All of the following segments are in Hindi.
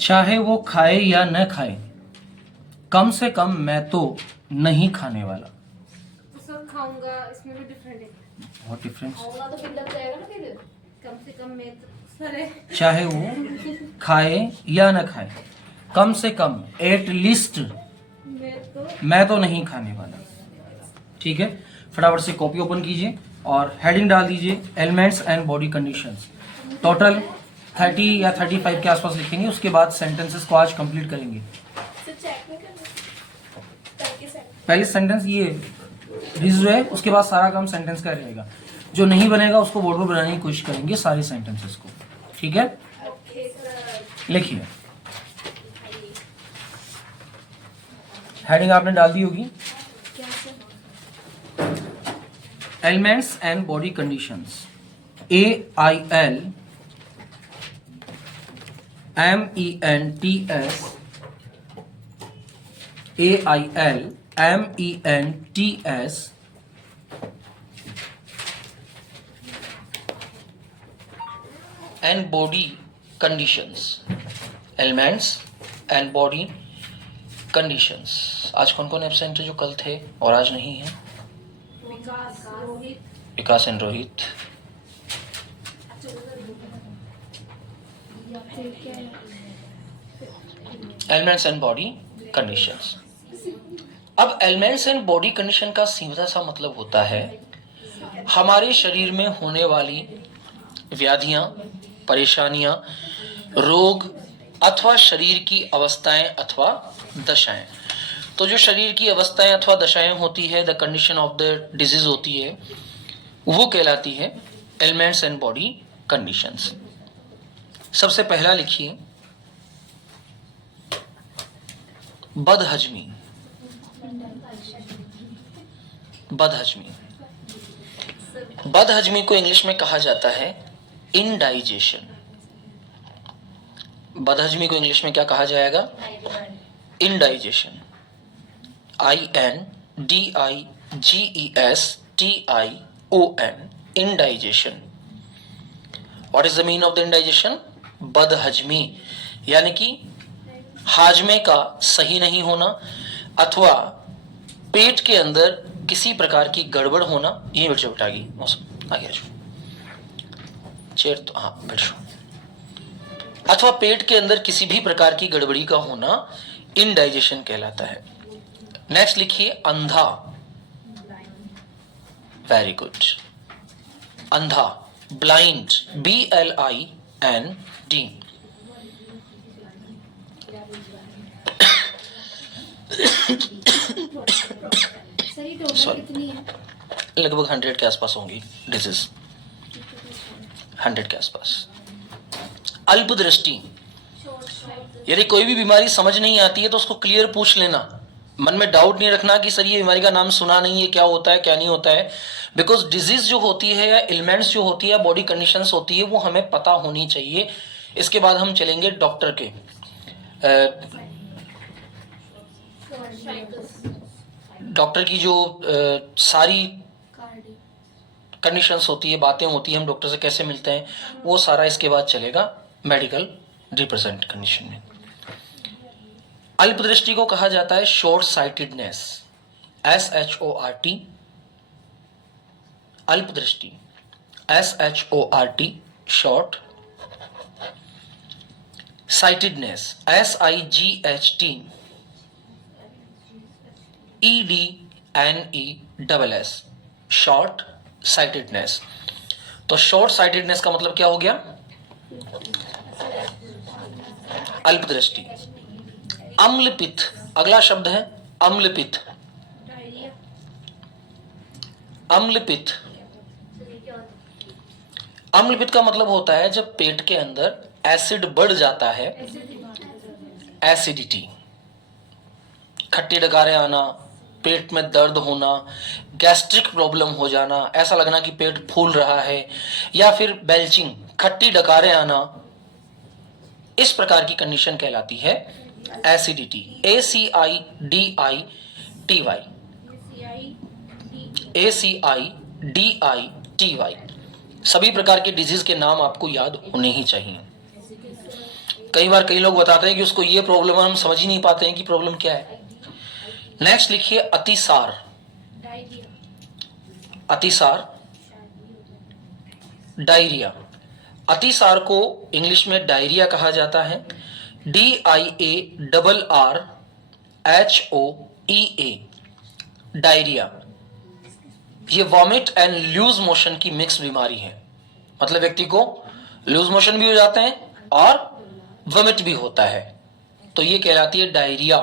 चाहे वो खाए या न खाए, कम से कम मैं तो नहीं खाने वाला। तो सर खाऊंगा इसमें भी डिफरेंट है। बहुत डिफरेंस। खाऊंगा तो फिर लग जाएगा ना, फिर कम से कम मैं तो सर है। चाहे वो खाए या न खाए, कम से कम एट लीस्ट मैं तो नहीं खाने वाला। ठीक है, फटाफट से कॉपी ओपन कीजिए और हेडिंग डाल दीजिए elements and body conditions. Total 30 या 35 के आसपास लिखेंगे, उसके बाद सेंटेंसेस को आज कंप्लीट करेंगे। पहले सेंटेंस ये जो है, उसके बाद सारा काम सेंटेंस का रहेगा। जो नहीं बनेगा उसको बोर्ड पर बनाने की कोशिश करेंगे सारे सेंटेंसेस को। ठीक है, लिखिए। हेडिंग आपने डाल दी होगी, elements and body conditions. AIL MENTS, AIL MENTS and body conditions, elements and body conditions। आज कौन कौन एब्सेंट है जो कल थे और आज नहीं है? Vikas and Rohit. Elements and body conditions. अब एलिमेंट्स एंड बॉडी कंडीशन का सीधा सा मतलब होता है हमारे शरीर में होने वाली व्याधियां, परेशानियां, रोग अथवा शरीर की अवस्थाएं अथवा दशाएं। तो जो शरीर की अवस्थाएं अथवा दशाएं होती है, the condition of the disease होती है, वो कहलाती है एलिमेंट्स एंड बॉडी कंडीशंस। सबसे पहला लिखिए, बदहजमी। बदहजमी, बदहजमी को इंग्लिश में कहा जाता है इंडाइजेशन। बदहजमी को इंग्लिश में क्या कहा जाएगा? Indigestion. INDIGESTION, indigestion। What is the meaning of the indigestion? बदहजमी, यानी कि हाजमे का सही नहीं होना अथवा पेट के अंदर किसी प्रकार की गड़बड़ होना। ये बैठ जाओ बेटा, आगे मौसम आगे चेयर तो हाँ बैठ जाओ। अथवा पेट के अंदर किसी भी प्रकार की गड़बड़ी का होना इंडाइजेशन कहलाता है। नेक्स्ट लिखिए, अंधा। वेरी गुड, अंधा, ब्लाइंड, BLIND। सॉरी, लगभग 100 के आसपास होंगी डिजीज, 100 के आसपास। अल्प दृष्टि, यदि कोई भी बीमारी समझ नहीं आती है तो उसको क्लियर पूछ लेना, मन में डाउट नहीं रखना कि सर ये बीमारी का नाम सुना नहीं है, क्या होता है क्या नहीं होता है। बिकॉज डिजीज जो होती है या एलिमेंट्स जो होती है, बॉडी कंडीशंस होती है, वो हमें पता होनी चाहिए। इसके बाद हम चलेंगे डॉक्टर के। डॉक्टर की जो सारी कंडीशंस होती है, बातें होती है, हम डॉक्टर से कैसे मिलते हैं, वो सारा इसके बाद चलेगा मेडिकल रिप्रेजेंट कंडीशन में। अल्प दृष्टि को कहा जाता है शॉर्ट साइटेडनेस, SHORT। अल्प दृष्टि, SHORT, short. Sightedness, SIGHTEDNESS, short sightedness. तो शॉर्ट साइटेडनेस का मतलब क्या हो गया? अल्प दृष्टि। अम्लपित्त, अगला शब्द है अम्लपित्त। अम्लपित्त, अम्लपित्त का मतलब होता है जब पेट के अंदर एसिड बढ़ जाता है, एसिडिटी, खट्टी डकारें आना, पेट में दर्द होना, गैस्ट्रिक प्रॉब्लम हो जाना, ऐसा लगना कि पेट फूल रहा है, या फिर बेल्चिंग, खट्टी डकारें आना, इस प्रकार की कंडीशन कहलाती है एसिडिटी। ACIDITY, सभी प्रकार के डिजीज के नाम आपको याद होने ही चाहिए। कई बार कई लोग बताते हैं कि उसको ये प्रॉब्लम है, हम समझ ही नहीं पाते हैं कि प्रॉब्लम क्या है। नेक्स्ट लिखिए अतिसार। अतिसार, डायरिया। अतिसार को इंग्लिश में डायरिया कहा जाता है। DIARRHOEA, diarrhoea. ये वॉमिट एंड लूज मोशन की मिक्स बीमारी है। मतलब व्यक्ति को लूज मोशन भी हो जाते हैं और वॉमिट भी होता है, तो ये कहलाती है डायरिया।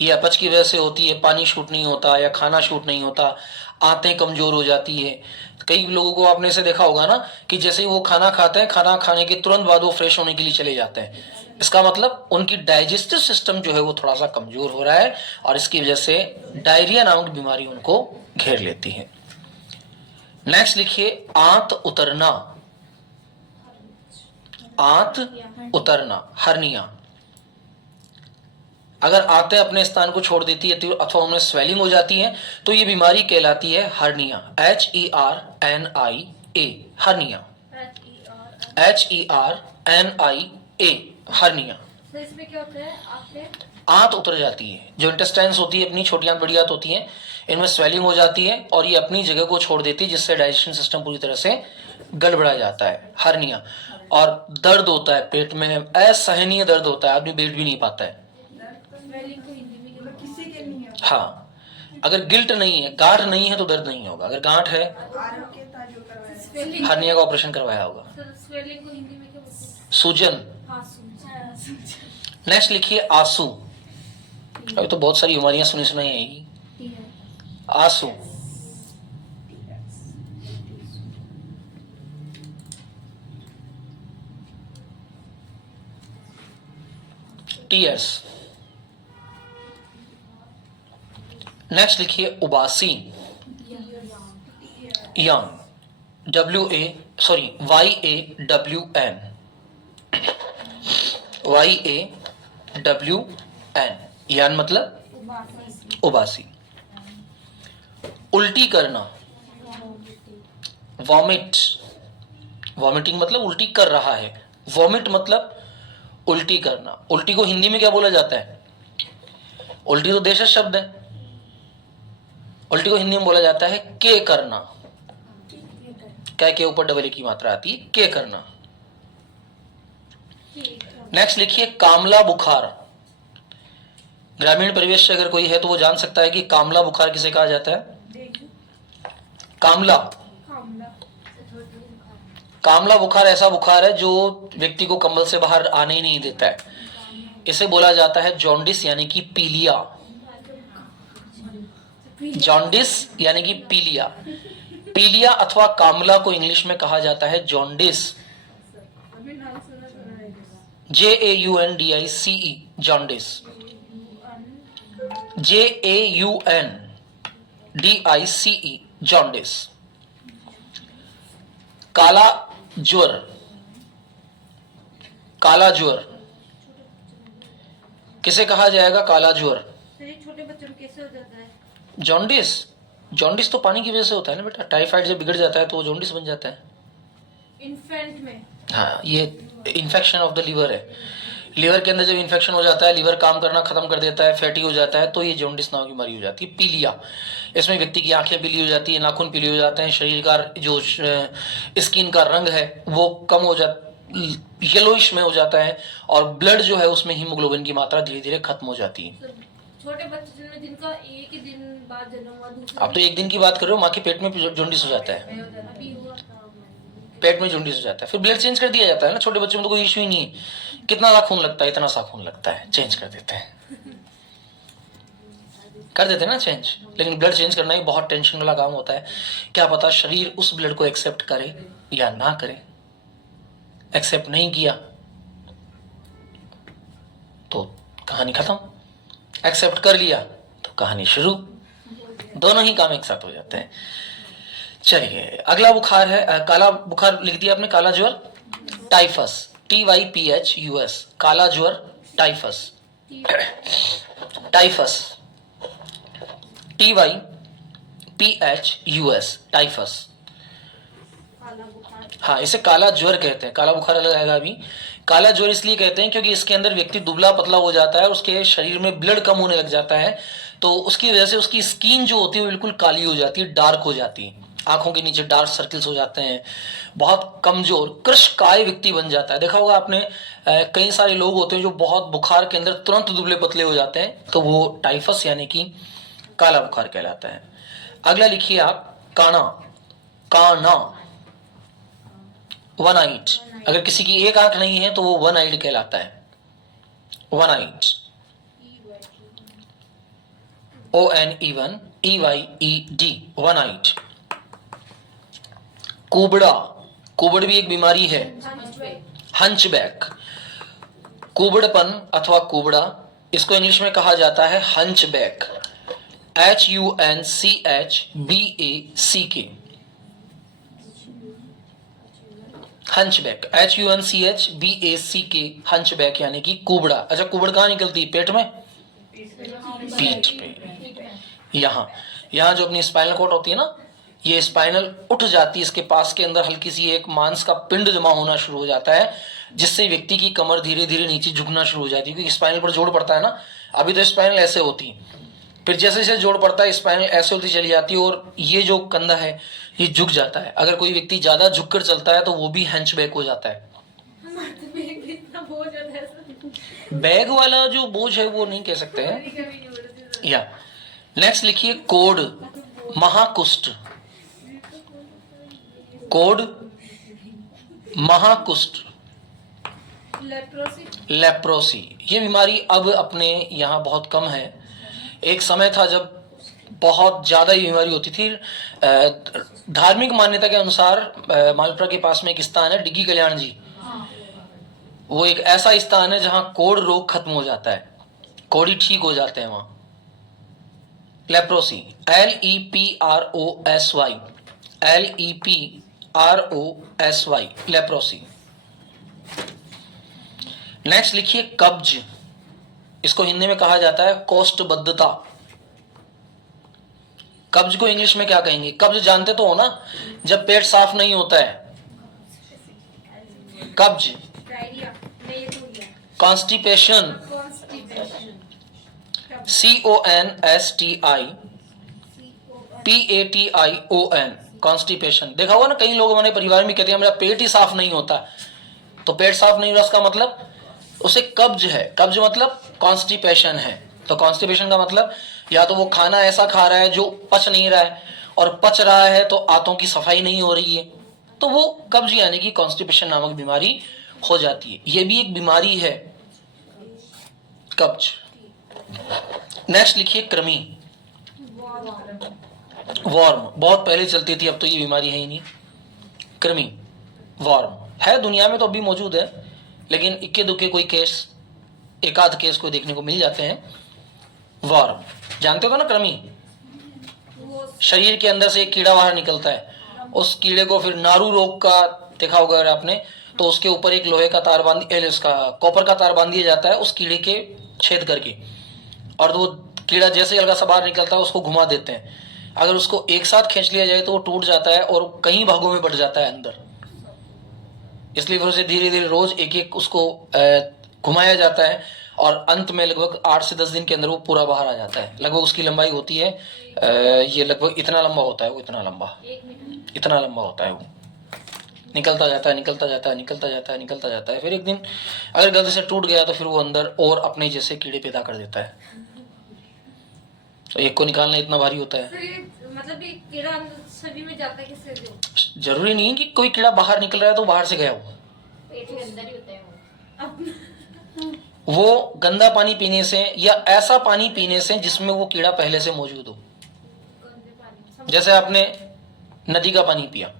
ये अपच की वजह से होती है, पानी शूट नहीं होता या खाना शूट नहीं होता, आंतें कमजोर हो जाती है। कई लोगों को आपने से देखा होगा ना कि जैसे ही वो खाना खाते हैं, खाना खाने के तुरंत बाद वो फ्रेश होने के लिए चले जाते हैं। इसका मतलब उनकी डाइजेस्टिव सिस्टम जो है वो थोड़ा सा कमजोर हो रहा है और इसकी वजह से डायरिया नामक बीमारी उनको घेर लेती है। नेक्स्ट लिखिए आंत उतरना। आंत उतरना, हर्निया। अगर आंतें अपने स्थान को छोड़ देती है अथवा उनमें स्वेलिंग हो जाती है तो ये बीमारी कहलाती है hernia. HERNIA, hernia. HERNIA, hernia. तो इसमें क्या होता है? आपने आंत उतर जाती है, जो इंटेस्टाइन्स होती है अपनी छोटी आंत बड़ी आंत होती है, इनमें स्वेलिंग हो जाती है और ये अपनी जगह को छोड़ देती है, जिससे डाइजेशन सिस्टम पूरी तरह से गड़बड़ा जाता है, हर्निया। और दर्द होता है पेट में, असहनीय दर्द होता है, आदमी बैठ भी नहीं पाता है। स्वेलिंग को हिंदी में क्या किसी के नहीं है। हाँ, अगर गिल्ट नहीं है, गांठ नहीं है तो दर्द नहीं होगा। अगर गांठ है, आरोग्यता जो करवाया स्वेलिंग हर्निया का ऑपरेशन करवाया होगा। सर स्वेलिंग को हिंदी में क्या बोलते हैं? सूजन। हाँ सूजन। नेक्स्ट लिखिए आंसू। अभी तो बहुत सारी बीमारियां सुनी सुनाई आएगी। आंसू, टीयर्स। नेक्स्ट लिखिए उबासी, यंग। YAWN, यान मतलब उबासी। उल्टी करना, वॉमिट। वॉमिटिंग मतलब उल्टी कर रहा है, वॉमिट मतलब उल्टी करना। उल्टी को हिंदी में क्या बोला जाता है? उल्टी तो देशज शब्द है, उल्टी को हिंदी में बोला जाता है के करना। क्या के ऊपर डबल ए की मात्रा आती है, के करना। नेक्स्ट लिखिए कामला बुखार। ग्रामीण परिवेश से अगर कोई है तो वो जान सकता है कि कामला बुखार किसे कहा जाता है। कामला, कामला बुखार ऐसा बुखार है जो व्यक्ति को कंबल से बाहर आने ही नहीं देता है। इसे बोला जाता है जॉन्डिस यानी कि पीलिया। जॉन्डिस यानी कि पीलिया। पीलिया अथवा कामला को इंग्लिश में कहा जाता है jaundice. JAUNDICE, jaundice. JAUNDICE, jaundice. काला ज्वर। काला ज्वर किसे कहा जाएगा? काला ज्वर। छोटे बच्चों में कैसे हो जाता है? जॉन्डिस, जॉन्डिस तो पानी की वजह से होता है ना बेटा। टाइफाइड जब बिगड़ जाता है तो वो जॉन्डिस बन जाता है। इन्फेंट में? हाँ, ये इन्फेक्शन ऑफ द लीवर है। लीवर के अंदर जब इन्फेक्शन हो जाता है, लीवर काम करना खत्म कर देता है, फैटी हो जाता है, तो ये जॉन्डिस नाम की बीमारी हो जाती है, पीलिया। इसमें व्यक्ति की आंखें पीली हो जाती है, नाखून पीले हो जाते हैं, शरीर का जो स्किन का रंग है वो कम हो जाता, येलोइश में हो जाता है, और ब्लड जो है उसमें हीमोग्लोबिन की मात्रा धीरे धीरे खत्म हो जाती है। छोटे बच्चे जिनमें जिनका एक ही दिन बाद जन्म हुआ, दूसरे आप तो एक दिन की बात कर रहे हो, माँ के पेट में जॉन्डिस हो जाता है, अभी हुआ था। पेट में जॉन्डिस हो जाता है, फिर ब्लड चेंज कर दिया जाता है ना। छोटे बच्चों में तो कोई इश्यू ही नहीं है, कितना सा खून लगता है, इतना सा खून लगता है, चेंज कर देते हैं, कर देते हैं ना चेंज। लेकिन ब्लड चेंज करना ही बहुत टेंशन वाला काम होता है। क्या पता शरीर उस ब्लड को एक्सेप्ट करे या ना करे। एक्सेप्ट नहीं किया तो कहानी खत्म, एक्सेप्ट कर लिया तो कहानी शुरू। दोनों ही काम एक साथ हो जाते हैं। चलिए अगला बुखार है काला बुखार लिख दिया आपने, काला ज्वर, टाइफस, TYPHUS, काला ज्वर, टाइफस। Typhus, TYPHUS, typhus. काला बुखार हाँ, इसे काला ज्वर कहते हैं, काला बुखार अलग आएगा अभी। काला ज्वर इसलिए कहते हैं क्योंकि इसके अंदर व्यक्ति दुबला पतला हो जाता है, उसके शरीर में ब्लड कम होने लग जाता है, तो उसकी वजह से उसकी स्किन जो होती है वो बिल्कुल काली हो जाती है, डार्क हो जाती है, आंखों के नीचे डार्क सर्कल्स हो जाते हैं, बहुत कमजोर कृशकाय व्यक्ति बन जाता है। देखा होगा आपने, कई सारे लोग होते हैं जो बहुत बुखार के अंदर तुरंत दुबले पतले हो जाते हैं, तो वो टाइफस यानी कि काला बुखार कहलाता है। अगला लिखिए आप, काना, काना, वन आइट। अगर किसी की एक आंख नहीं है तो वो वन आइड कहलाता है, वन आइट, ONE1EYED, वन आइट। कुबड़ा, कुबड़ भी एक बीमारी है, हंचबैक, कुबड़पन अथवा कुबड़ा, इसको इंग्लिश में कहा जाता है hunchback, HUNCHBACK, hunchback, HUNCHBACK, hunchback यानी कि कुबड़ा। अच्छा, कुबड़ कहाँ निकलती है? पेट में, पीठ पे, यहाँ जो अपनी स्पाइनल कॉर्ड होती है ना, ये स्पाइनल उठ जाती है, इसके पास के अंदर हल्की सी एक मांस का पिंड जमा होना शुरू हो जाता है, जिससे व्यक्ति की कमर धीरे धीरे नीचे झुकना शुरू हो जाती है, क्योंकि स्पाइनल पर जोड़ पड़ता है ना। अभी तो स्पाइनल ऐसे होती है, फिर जैसे जैसे जोड़ पड़ता है स्पाइनल ऐसे होती चली जाती है, और ये जो कंधा है ये झुक जाता है। अगर कोई व्यक्ति ज्यादा झुककर चलता है तो वो भी हंचबैक हो जाता है। बैग वाला जो बोझ है वो नहीं कह सकते हैं। या नेक्स्ट लिखिए, कोढ़, महाकुष्ठ, कोढ़, महाकुष्ठ, लेप्रोसी। ये बीमारी अब अपने यहाँ बहुत कम है। एक समय था जब बहुत ज्यादा ये बीमारी होती थी। धार्मिक मान्यता के अनुसार मालपुरा के पास में एक स्थान है, डिग्गी कल्याण जी, वो एक ऐसा स्थान है जहां कोढ़ रोग खत्म हो जाता है, कोढ़ी ठीक हो जाते हैं वहां। Leprosy, LEPROSY, LEPROSY, leprosy. Next लिखिए, कब्ज, इसको हिंदी में कहा जाता है कोष्ठबद्धता। कब्ज को इंग्लिश में क्या कहेंगे? कब्ज जानते तो हो ना, जब पेट साफ नहीं होता है, कब्ज, कॉन्स्टिपेशन, CONSTIPATION, कॉन्स्टिपेशन। देखा होगा ना, कई लोग हमारे परिवार में कहते हैं मेरा पेट ही साफ नहीं होता, तो पेट साफ नहीं हो रहा, उसका मतलब उसे कब्ज है। कब्ज मतलब कॉन्स्टिपेशन है। तो कॉन्स्टिपेशन का मतलब या तो वो खाना ऐसा खा रहा है जो पच नहीं रहा है, और पच रहा है तो आंतों की सफाई नहीं हो रही है, तो वो कब्ज यानी कि कॉन्स्टिपेशन नामक बीमारी हो जाती है। ये भी एक बीमारी है, कब्ज। नेक्स्ट लिखिए, कृमि, वॉर्म, बहुत पहले चलती थी, अब तो ये बीमारी है ही नहीं। कृमि, वॉर्म है, दुनिया में तो अभी मौजूद है, लेकिन इक्के दुक्के कोई केस, एक आध केस को देखने को मिल जाते हैं। वॉर्म जानते हो ना, कृमि, शरीर के अंदर से एक कीड़ा बाहर निकलता है, उस कीड़े को फिर नारू रोग का देखा होगा अगर आपने, तो उसके ऊपर एक लोहे का तार बांध, उसका कॉपर का तार बांध दिया जाता है उस कीड़े के छेद करके, और वो कीड़ा जैसे हल्का सा बाहर निकलता है उसको घुमा देते हैं। अगर उसको एक साथ खींच लिया जाए तो वो टूट जाता है और कई भागों में बढ़ जाता है अंदर, इसलिए फिर उसे धीरे धीरे रोज एक एक उसको घुमाया जाता है, और अंत में लगभग 8 से 10 दिन के अंदर वो पूरा बाहर आ जाता है। लगभग उसकी लंबाई होती है, ये लगभग इतना लंबा होता है, वो इतना लंबा होता है, वो निकलता जाता है, निकलता जाता है, निकलता जाता है, निकलता जाता है। फिर एक दिन अगर गलती से टूट गया तो फिर वो अंदर और अपने जैसे कीड़े पैदा कर देता है। तो एक को निकालना इतना भारी होता है। मतलब ये कीड़ा सभी में जाता है किससे? जो जरूरी नहीं कि कोई कीड़ा बाहर निकल रहा है तो बाहर से गया हो, पेट के अंदर ही होता है वो गंदा पानी पीने से या ऐसा पानी पीने से जिसमें वो कीड़ा पहले से मौजूद हो। जैसे आपने नदी का पानी पिया,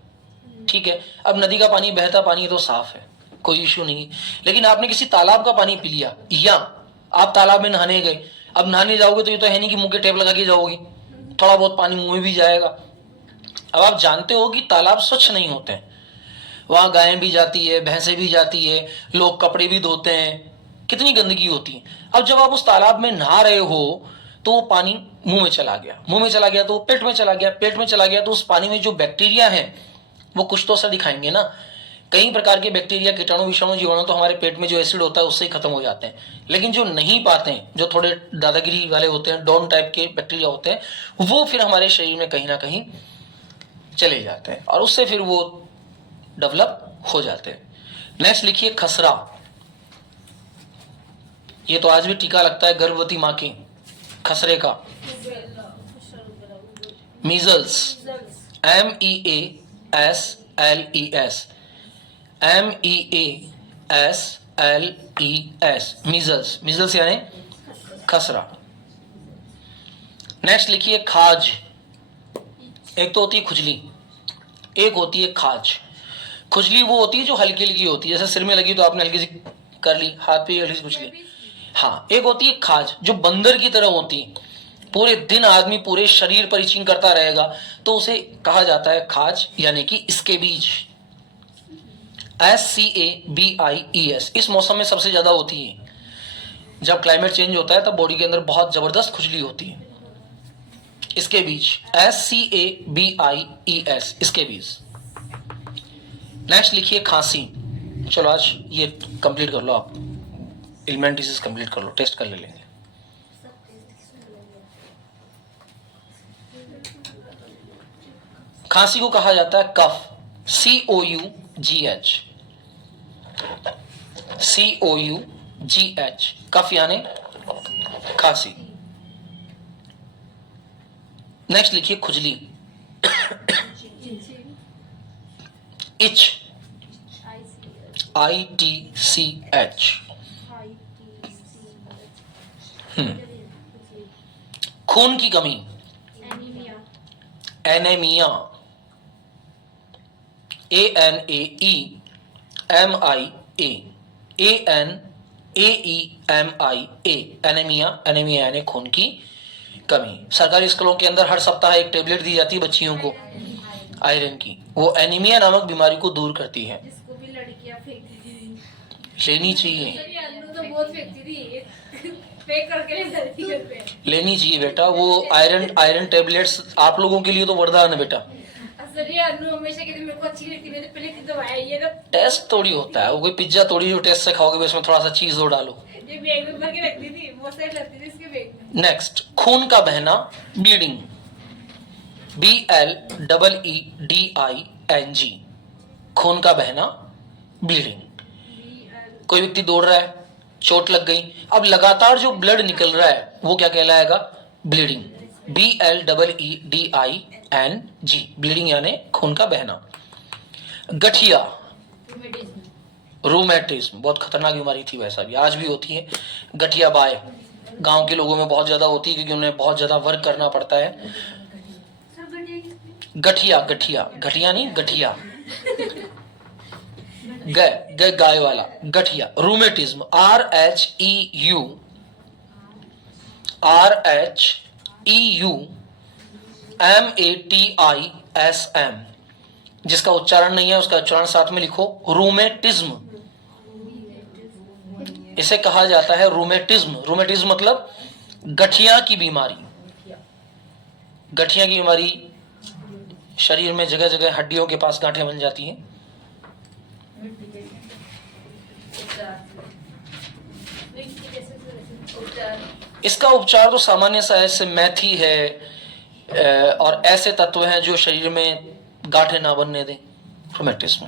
ठीक है, अब नदी का पानी बहता पानी है तो साफ है, कोई इश्यू नहीं, लेकिन आपने किसी तालाब का पानी पी लिया, या आप तालाब में नहाने गए, अब नहाने जाओगे तो ये तो है नहीं कि मुंह के टेप लगा के जाओगे, थोड़ा बहुत पानी मुंह में भी जाएगा। अब आप जानते हो कि तालाब स्वच्छ नहीं होते हैं, वहां गायें भी जाती है, भैंसें भी जाती है, लोग कपड़े भी धोते हैं, कितनी गंदगी होती है। अब जब आप उस तालाब में नहा रहे हो तो वो पानी मुंह में चला गया, मुंह में चला गया तो पेट में चला गया, पेट में चला गया तो उस पानी में जो बैक्टीरिया है वो कुछ तो असर दिखाएंगे ना। कई प्रकार के बैक्टीरिया, कीटाणु, विषाणु, जीवाणु तो हमारे पेट में जो एसिड होता है उससे ही खत्म हो जाते हैं, लेकिन जो नहीं पाते हैं, जो थोड़े दादागिरी वाले होते हैं, डॉन टाइप के बैक्टीरिया होते हैं, वो फिर हमारे शरीर में कहीं ना कहीं चले जाते हैं और उससे फिर वो डेवलप हो जाते हैं। नेक्स्ट लिखिए खसरा। ये तो आज भी टीका लगता है गर्भवती माँ की, खसरे का। Measles, MEASLES, MEASLES, measles. Measles यानी खसरा। नेक्स्ट लिखिए खाज। एक तो होती है खुजली, एक होती है खाज। खुजली वो होती है जो हल्की हल्की होती है, जैसे सिर में लगी तो आपने हल्की सी कर ली, हाथ पे हल्की सी खुजली। हाँ, एक होती है खाज जो बंदर की तरह होती है, पूरे दिन आदमी पूरे शरीर पर इचिंग करता रहेगा, तो उसे कहा जाता है खाज, यानी कि स्केबीज। SCABIES। इस मौसम में सबसे ज्यादा होती है, जब क्लाइमेट चेंज होता है तब बॉडी के अंदर बहुत जबरदस्त खुजली होती है। इसके बीच SCABIES, इसके बीच। नेक्स्ट लिखिए खांसी। चलो आज ये कंप्लीट कर लो, आप इलमेंट डिजीज कंप्लीट कर लो, टेस्ट कर ले लेंगे। खांसी को कहा जाता है कफ, COUGH, COUGH, कफ यानी खांसी। नेक्स्ट लिखिए खुजली, इच, ITCH। खून की कमी, एनीमिया, ANEMIA, एनीमिया। एनीमिया यानी खून की कमी। सरकारी स्कूलों के अंदर हर सप्ताह एक टेबलेट दी जाती है बच्चियों को आयरन की, वो एनीमिया नामक बीमारी को दूर करती है। जिसको भी लड़कियां फेंकती थी, लेनी चाहिए, अन्नू तो बहुत फेंकती थी, फेंक करके ले जाती घर पे। लेनी चाहिए बेटा, वो आयरन टेबलेट्स आप लोगों के लिए तो वरदान है बेटा। असल ये अन्नू हमेशा कहती मेरे को अच्छी लगती है, पहले की दवाई है ये ना, टेस्ट थोड़ी होता है वो, कोई पिज्जा थोड़ी जो टेस्ट से खाओगे उसमें थोड़ा सा चीज और डालो। ये बैग में भर के रखती थी, बहुत सारी लगती थी इसके बैग में। नेक्स्ट खून का बहना, ब्लीडिंग, BLEEDING, खून का बहना, ब्लीडिंग। कोई व्यक्ति दौड़ रहा है, चोट लग गई, अब लगातार जो ब्लड निकल रहा है वो क्या कहलाएगा, ब्लीडिंग, BLEEDING, ब्लीडिंग यानी खून का बहना। गठिया, रूमेटिज्म, बहुत खतरनाक बीमारी थी, वैसा भी आज भी होती है। गठिया बाय गांव के लोगों में बहुत ज्यादा होती है क्योंकि उन्हें बहुत ज्यादा वर्क करना पड़ता है। गठिया, घटिया नहीं, गठिया, गाय वाला, गठिया। रूमेटिज्म, RHEUMATISM, जिसका उच्चारण नहीं है उसका उच्चारण साथ में लिखो, रूमेटिज्म। इसे कहा जाता है रूमेटिज्म। रूमेटिज्म मतलब गठिया की बीमारी। गठिया की बीमारी, शरीर में जगह जगह हड्डियों के पास गांठें बन जाती हैं। इसका उपचार तो सामान्य सा है, इससे मेथी है और ऐसे तत्व हैं जो शरीर में गांठें ना बनने दें। रूमेटिज्म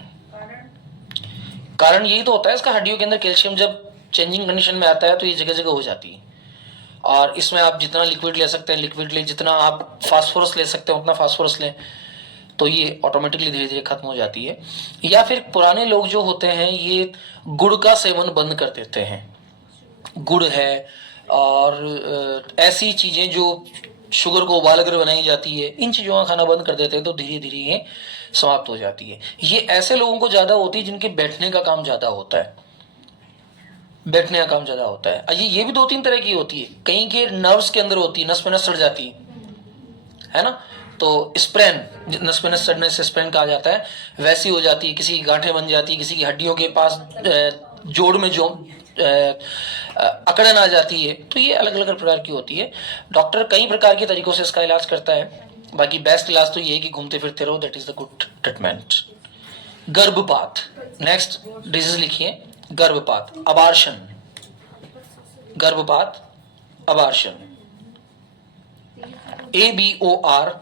कारण यही तो होता है इसका, हड्डियों के अंदर कैल्शियम जब चेंजिंग कंडीशन में आता है तो ये जगह जगह हो जाती है। और इसमें आप जितना लिक्विड ले सकते हैं लिक्विड लें, जितना आप फास्फोरस ले सकते हैं उतना फास्फोरस लें, तो ये ऑटोमेटिकली धीरे धीरे खत्म हो जाती है। या फिर पुराने लोग जो होते हैं ये गुड़ का सेवन बंद कर देते हैं। गुड़ है और ऐसी चीजें जो शुगर को उबाल कर बनाई जाती है, इन चीजों का खाना बंद कर देते हैं तो धीरे धीरे ये समाप्त हो जाती है। ये ऐसे लोगों को ज्यादा होती है जिनके बैठने का काम ज्यादा होता है, बैठने का काम ज्यादा होता है। ये भी 2-3 तरह की होती है। कहीं के नर्व्स के अंदर होती है, नस पे नस सड़ जाती है ना, तो स्प्रेन, नस पे नस सड़ने से स्प्रेन कहा जाता है, वैसी हो जाती है। किसी की गांठें बन जाती है, किसी की हड्डियों के पास जोड़ में जो अकड़न आ जाती है, तो ये अलग अलग प्रकार की होती है। डॉक्टर कई प्रकार के तरीकों से इसका इलाज करता है, बाकी बेस्ट इलाज तो ये है कि घूमते फिरते रहो, that is the good treatment. गर्भपात। नेक्स्ट डिजीज लिखिए, गर्भपात, अबार्शन, गर्भपात, abortion, ABORTION,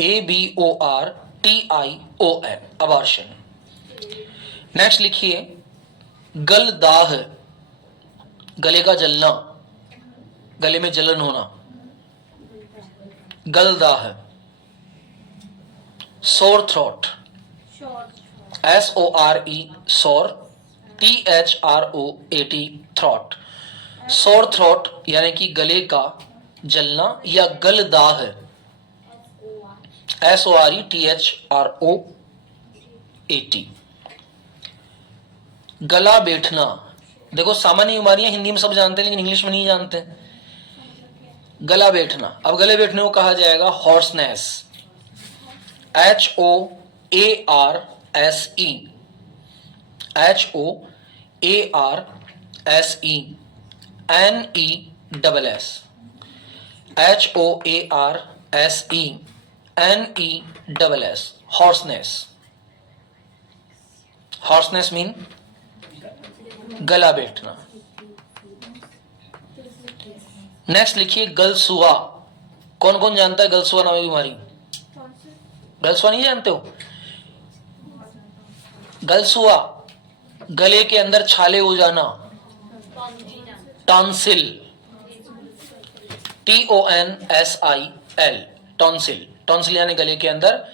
ABORTION, abortion. Next लिखिए गलदाह, गले का जलना, गले में जलन होना, गलदाह। सोर थ्रोट, SORE, सोर, THROAT, थ्रोट। सोर थ्रोट यानी कि गले का जलना या गलदाह, SORETHROAT। गला बैठना, देखो सामान्य बीमारियां हिंदी में सब जानते हैं लेकिन इंग्लिश में नहीं जानते। गला बैठना, अब गले बैठने को कहा जाएगा hoarseness, HOARSE, HOARSE, NESS, HOARSE, NESS, hoarseness. Hoarseness mean गला बैठना। नेक्स्ट लिखिए गलसुआ, कौन कौन जानता है गलसुआ नामी बीमारी? गलसुआ नहीं जानते हो? गलसुआ गले के अंदर छाले हो जाना, टॉन्सिल, TONSIL, टॉन्सिल। टॉन्सिल यानी गले के अंदर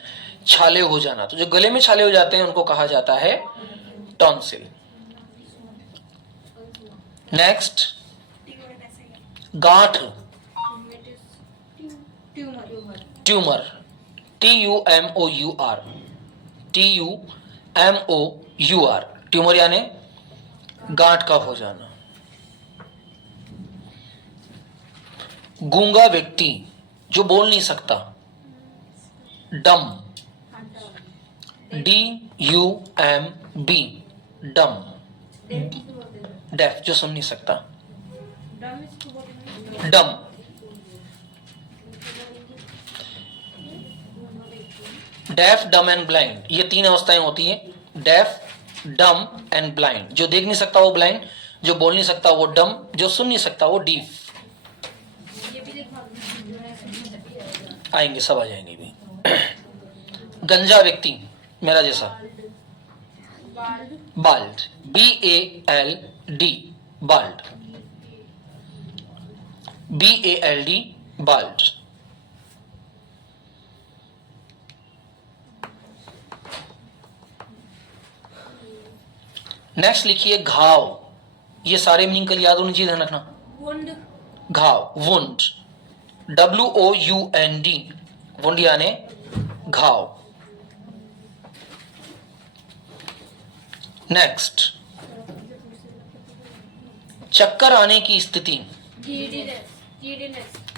छाले हो जाना, तो जो गले में छाले हो जाते हैं उनको कहा जाता है टॉन्सिल। नेक्स्ट गांठ, ट्यूमर, TUMOUR, TUMOUR, ट्यूमर यानी गांठ का हो जाना। गूंगा व्यक्ति जो बोल नहीं सकता, डम, DUMB, डम, डेफ जो सुन नहीं सकता, डम। डेफ, डम एंड ब्लाइंड, ये तीन अवस्थाएं होती हैं, डेफ, डम एंड ब्लाइंड। जो देख नहीं सकता वो ब्लाइंड, जो बोल नहीं सकता वो डम, जो सुन नहीं सकता वो डीफ। आएंगे, सब आ जाएंगे भी। गंजा व्यक्ति, मेरा जैसा, bald, BALD, bald, BALD, bald. Next लिखिए घाव, ये सारे मीनिंग कल याद होनी चाहिए, ध्यान रखना। घाव, वुंड, WOUND, वुंड यानी घाव। नेक्स्ट चक्कर आने की स्थिति, giddiness,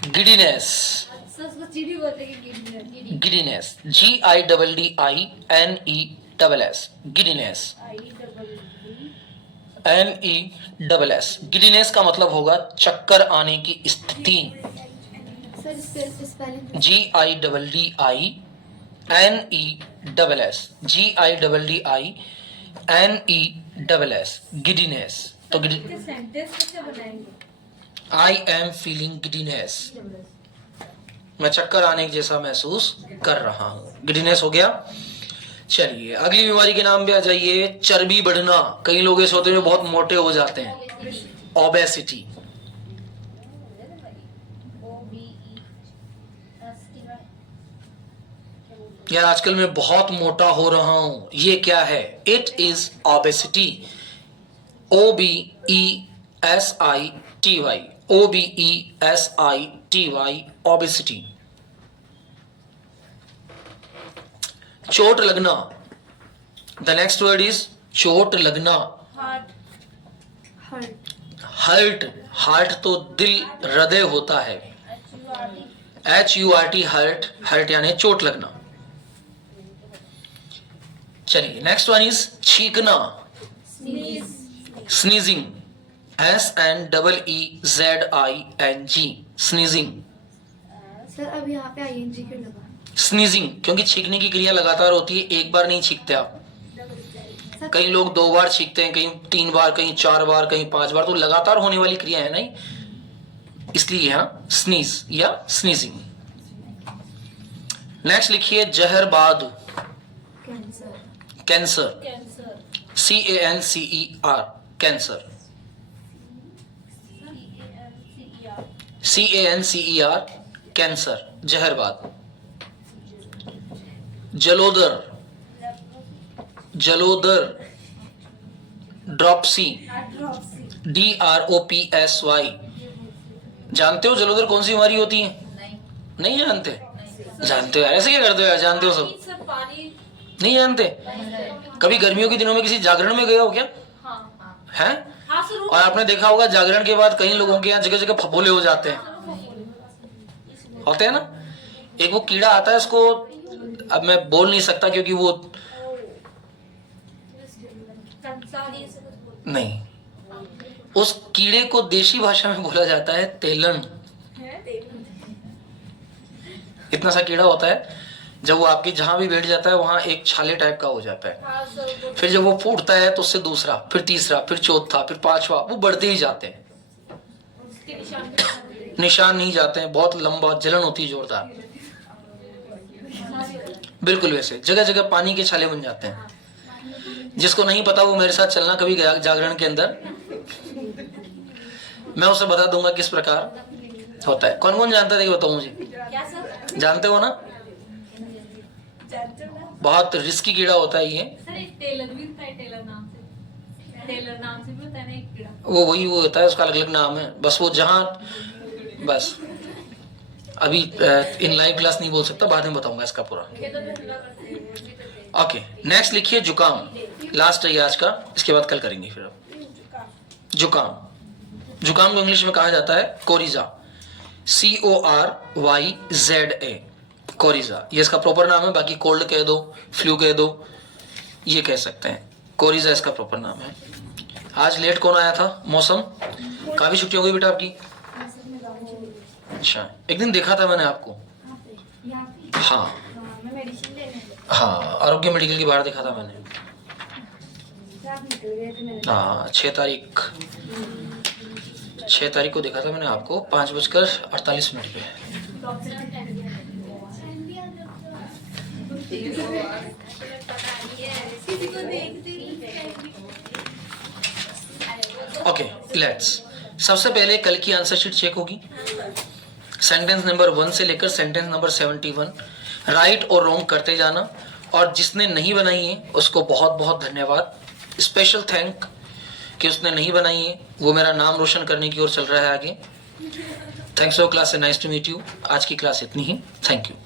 giddiness, GIDDINESS, giddiness, NESS। Giddiness का मतलब होगा चक्कर आने की स्थिति, GIDDINESS, GIDDINESS, गिडीनेस। तो आई एम फीलिंग गिडीनेस, मैं चक्कर आने जैसा महसूस कर रहा हूं, गिडीनेस हो गया। चलिए अगली बीमारी के नाम पे आ जाइए, चर्बी बढ़ना। कई लोग ऐसे होते हैं जो बहुत मोटे हो जाते हैं, ओबेसिटी। यार आजकल मैं बहुत मोटा हो रहा हूं, ये क्या है? It is obesity, OBESITY, OBESITY, obesity. चोट लगना, द नेक्स्ट वर्ड इज चोट लगना। हर्ट, हार्ट तो दिल, हृदय होता है, HURT, हर्ट, हर्ट यानी चोट लगना। चलिए नेक्स्ट वन इज छींकना, स्नीजिंग, SNEEZING, स्नीजिंग। सर अब यहाँ पे ING क्यों लगा? स्नीजिंग, क्योंकि छींकने की क्रिया लगातार होती है, एक बार नहीं छींकते आप। कई लोग 2 बार छींकते हैं, कहीं 3 बार, कहीं 4 बार, कहीं 5 बार, तो लगातार होने वाली क्रिया है नहीं, इसलिए यहां स्नीज या स्नीजिंग। नेक्स्ट लिखिए जहरबाद, cancer, CANCER, cancer, CANCER, cancer, जहरबाद। जलोदर, जलोदर, ड्रॉपसी, DROPSY। जानते हो जलोदर कौन सी बीमारी होती है? नहीं जानते? जानते हो यार, ऐसे क्या करते हो यार, जानते हो सब? नहीं जानते? कभी गर्मियों के दिनों में किसी जागरण में गए हो क्या? हैं? और आपने देखा होगा जागरण के बाद कई लोगों के यहाँ जगह जगह फफोले हो जाते हैं, होते हैं ना। एक वो कीड़ा आता है, उसको अब मैं बोल नहीं सकता क्योंकि वो नहीं, उस कीड़े को देशी भाषा में बोला जाता है तेलन। इतना सा कीड़ा होता है, जब वो आपके जहां भी बैठ जाता है वहां एक छाले टाइप का हो जाता है। फिर जब वो फूटता है तो उससे दूसरा, फिर तीसरा, फिर चौथा, फिर 5वां, वो बढ़ते ही जाते हैं, निशान नहीं जाते हैं, बहुत लंबा, जलन होती है जोरदार, बिल्कुल वैसे जगह जगह पानी के छाले बन जाते हैं। जिसको नहीं पता वो मेरे साथ चलना कभी जागरण के अंदर, मैं उसे बता दूंगा किस प्रकार होता है। कौन कौन जानता है बताओ मुझे? जानते हो ना? बहुत रिस्की कीड़ा होता है ये। टेलर भी होता है, टेलर नाम से भी होता है ना एक कीड़ा। वो वही वो होता है, उसका अलग अलग नाम है, बस वो जहां, बस अभी इन लाइव क्लास नहीं बोल सकता, बाद में बताऊंगा इसका पूरा। ओके, नेक्स्ट लिखिए जुकाम, लास्ट है ये आज का, इसके बाद कल करेंगे फिर। जुकाम, जुकाम को इंग्लिश में कहा जाता है कोरिजा, CORYZA, कोरिजा, ये इसका प्रॉपर नाम है। बाकी कोल्ड कह दो, फ्लू कह दो, ये कह सकते हैं, कोरिजा इसका प्रॉपर नाम है। आज लेट कौन आया था? मौसम, काफी छुट्टी हो गई बेटा आपकी? अच्छा, एक दिन देखा था मैंने आपको, हाँ हाँ, आरोग्य मेडिकल के बाहर देखा था मैंने, हाँ 6 तारीख को देखा था मैंने आपको, 5:48 पे। ओके, लेट्स, सबसे पहले कल की आंसर शीट चेक होगी। सेंटेंस नंबर 1 से लेकर सेंटेंस नंबर 71 राइट और रॉन्ग करते जाना, और जिसने नहीं बनाई है उसको बहुत बहुत धन्यवाद, स्पेशल थैंक कि उसने नहीं बनाई है, वो मेरा नाम रोशन करने की ओर चल रहा है आगे। Thanks for class, nice to meet you. आज की क्लास इतनी ही, थैंक यू।